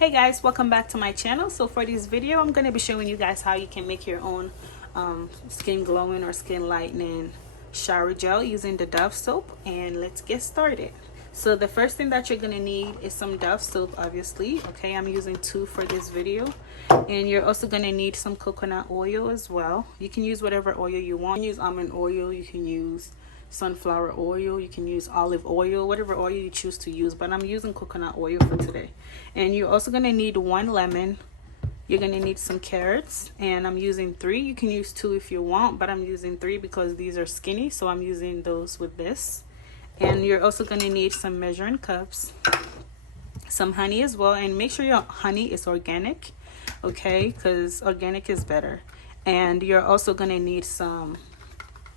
Hey guys, welcome back to my channel. So for this video I'm going to be showing you guys how you can make your own skin glowing or skin lightening shower gel using the Dove soap, and let's get started. So the first thing that you're going to need is some Dove soap, obviously. Okay, I'm using 2 for this video, and you're also going to need some coconut oil as well. You can use whatever oil you want. You can use almond oil, you can use sunflower oil, you can use olive oil, whatever oil you choose to use, but I'm using coconut oil for today. And you're also going to need 1 lemon. You're going to need some carrots, and I'm using 3. You can use 2 if you want, but I'm using 3 because these are skinny, so I'm using those with this. And you're also going to need some measuring cups, some honey as well, and make sure your honey is organic, okay, because organic is better. And you're also going to need some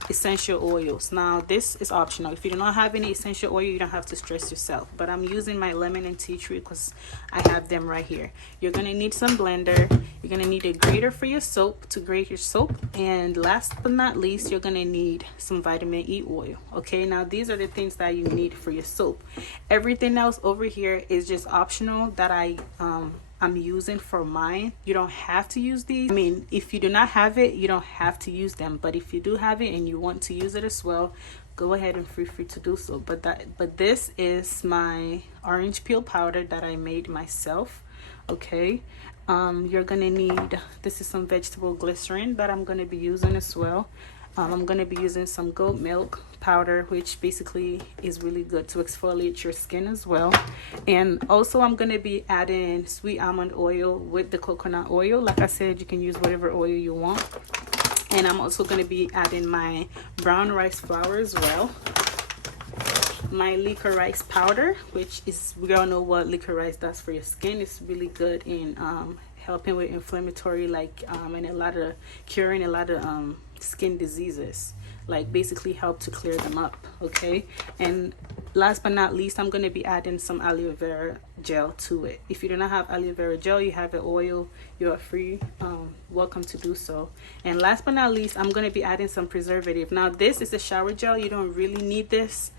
essential oils. Now this is optional. If you do not have any essential oil, you don't have to stress yourself, but I'm using my lemon and tea tree because I have them right here. You're going to need some blender. You're going to need a grater for your soap to grate your soap, and last but not least, you're going to need some vitamin E oil. Okay, now these are the things that you need for your soap. Everything else over here is just optional that I'm using for mine. You don't have to use these. I mean, if you do not have it, you don't have to use them, but if you do have it and you want to use it as well, go ahead and feel free to do so. But this is my orange peel powder that I made myself. Okay, you're gonna need, this is some vegetable glycerin that I'm gonna be using as well. I'm going to be using some goat milk powder, which basically is really good to exfoliate your skin as well. And also I'm going to be adding sweet almond oil with the coconut oil. Like I said, you can use whatever oil you want. And I'm also going to be adding my brown rice flour as well, my licorice powder, which is, we all know what licorice does for your skin. It's really good in helping with inflammatory, like and a lot of curing a lot of skin diseases, like basically help to clear them up. Okay, and last but not least, I'm going to be adding some aloe vera gel to it. If you do not have aloe vera gel, you have an oil, you're free, welcome to do so. And last but not least, I'm going to be adding some preservative. Now this is a shower gel, you don't really need this.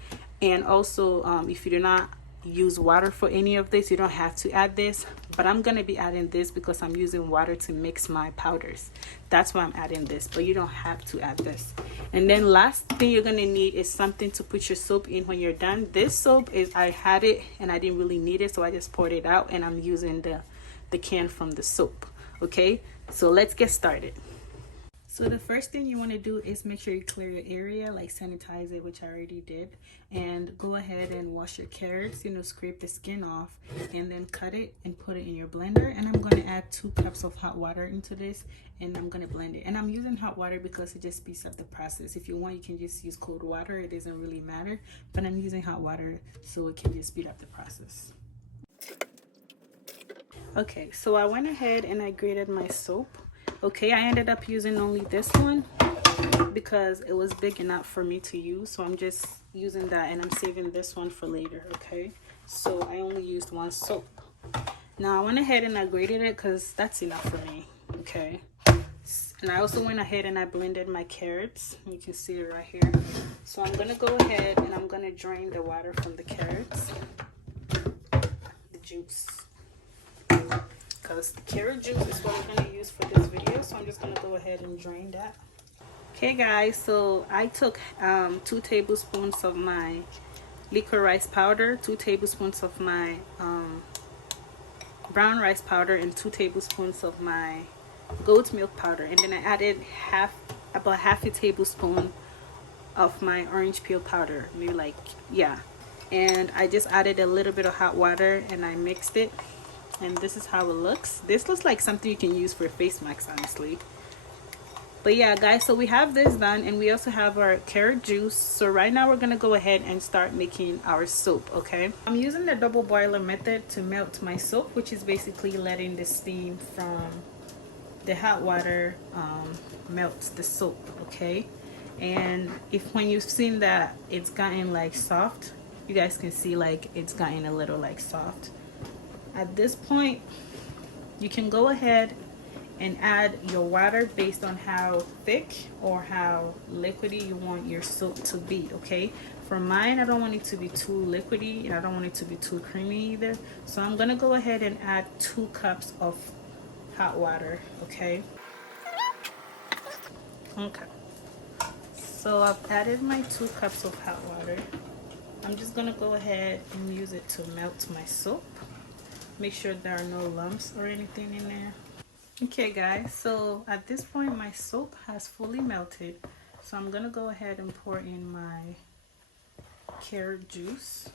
And also if you do not use water for any of this, you don't have to add this, but I'm going to be adding this because I'm using water to mix my powders. That's why I'm adding this, but you don't have to add this. And then last thing you're going to need is something to put your soap in when you're done. This soap is, I had it and I didn't really need it, so I just poured it out, and I'm using the can from the soap. Okay, so let's get started. So the first thing you want to do is make sure you clear your area, like sanitize it, which I already did, and go ahead and wash your carrots, scrape the skin off, and then cut it and put it in your blender. And I'm going to add 2 cups of hot water into this, and I'm going to blend it. And I'm using hot water because it just speeds up the process. If you want, you can just use cold water, it doesn't really matter, but I'm using hot water so it can just speed up the process. Okay, so I went ahead and I grated my soap. Okay, I ended up using only this one because it was big enough for me to use, so I'm just using that, and I'm saving this one for later. Okay, so I only used 1 soap. Now I went ahead and I grated it because that's enough for me. Okay, and I also went ahead and I blended my carrots. You can see it right here. So I'm gonna go ahead and I'm gonna drain the water from the carrots, the juice, because the carrot juice is what I'm going to use for this video. So I'm just going to go ahead and drain that. Okay guys, so I took 2 tablespoons of my licorice powder, 2 tablespoons of my brown rice powder, and 2 tablespoons of my goat milk powder, and then I added about half a tablespoon of my orange peel powder, maybe like, yeah, and I just added a little bit of hot water and I mixed it. And this is how it looks. This looks like something you can use for face masks, honestly. But yeah guys, so we have this done, and we also have our carrot juice. So right now we're gonna go ahead and start making our soap. Okay, I'm using the double boiler method to melt my soap, which is basically letting the steam from the hot water melt the soap. Okay, and when you've seen that it's gotten like soft, you guys can see like it's gotten a little like soft. At this point, you can go ahead and add your water based on how thick or how liquidy you want your soap to be. Okay, For mine, I don't want it to be too liquidy and I don't want it to be too creamy either. So I'm gonna go ahead and add 2 cups of hot water, okay? Okay. So I've added my 2 cups of hot water. I'm just gonna go ahead and use it to melt my soap. Make sure there are no lumps or anything in there. Okay guys, so at this point my soap has fully melted. So I'm gonna go ahead and pour in my carrot juice.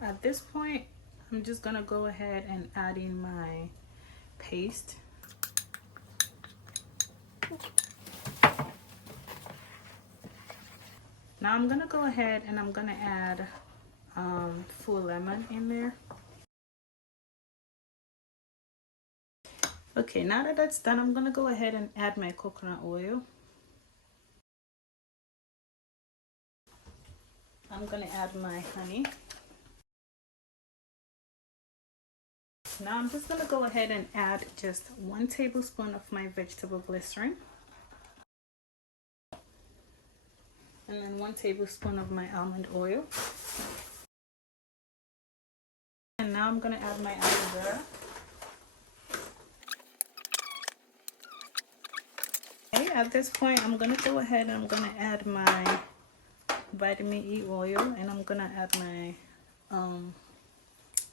At this point, I'm just gonna go ahead and add in my paste. Now I'm gonna go ahead and I'm gonna add full lemon in there. Okay, now that that's done, I'm gonna go ahead and add my coconut oil. I'm gonna add my honey. Now I'm just gonna go ahead and add just 1 tablespoon of my vegetable glycerin. And then 1 tablespoon of my almond oil. And now I'm gonna add my aloe vera. Okay, at this point I'm gonna go ahead and I'm gonna add my vitamin E oil, and I'm gonna add my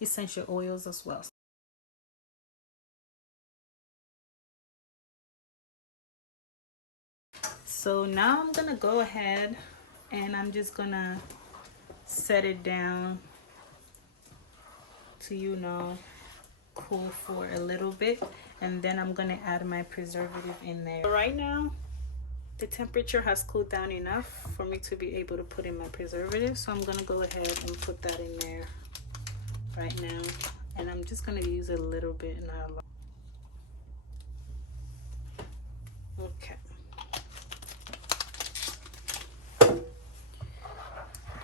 essential oils as well. So now I'm gonna go ahead and I'm just gonna set it down to, you know, cool for a little bit, and then I'm gonna add my preservative in there. Right now the temperature has cooled down enough for me to be able to put in my preservative, so I'm gonna go ahead and put that in there right now, and I'm just gonna use a little bit, not a lot. Okay,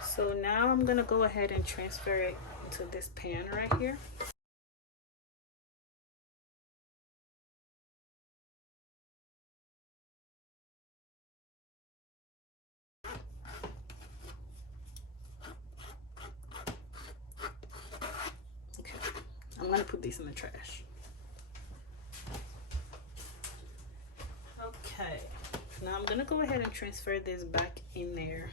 so now I'm gonna go ahead and transfer it to this pan right here. Okay, I'm gonna put these in the trash. Okay, now I'm gonna go ahead and transfer this back in there.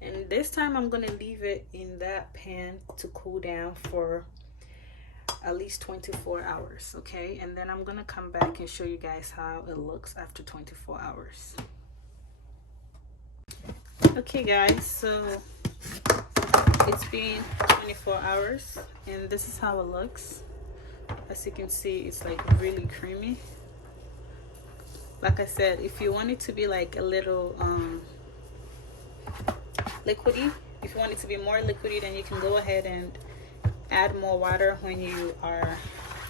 And this time I'm gonna leave it in that pan to cool down for at least 24 hours, okay? And then I'm gonna come back and show you guys how it looks after 24 hours. Okay guys, so it's been 24 hours and this is how it looks. As you can see, it's like really creamy. Like I said, if you want it to be like a little liquidy, if you want it to be more liquidy, then you can go ahead and add more water when you are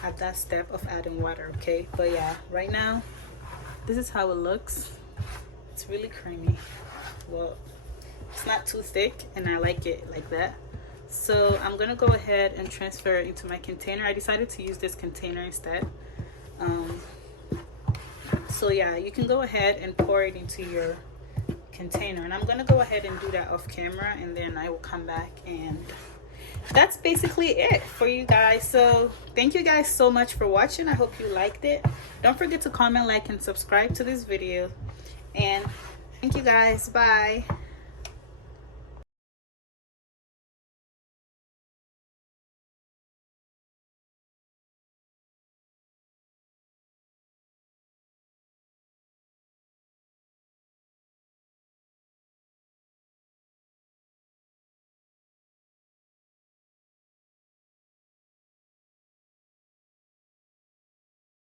at that step of adding water, okay? But yeah, right now this is how it looks. It's really creamy. Well, it's not too thick and I like it like that. So I'm gonna go ahead and transfer it into my container. I decided to use this container instead. So yeah, you can go ahead and pour it into your container, and I'm gonna go ahead and do that off camera, and then I will come back, and that's basically it for you guys. So thank you guys so much for watching. I hope you liked it. Don't forget to comment, like, and subscribe to this video, and thank you guys. Bye.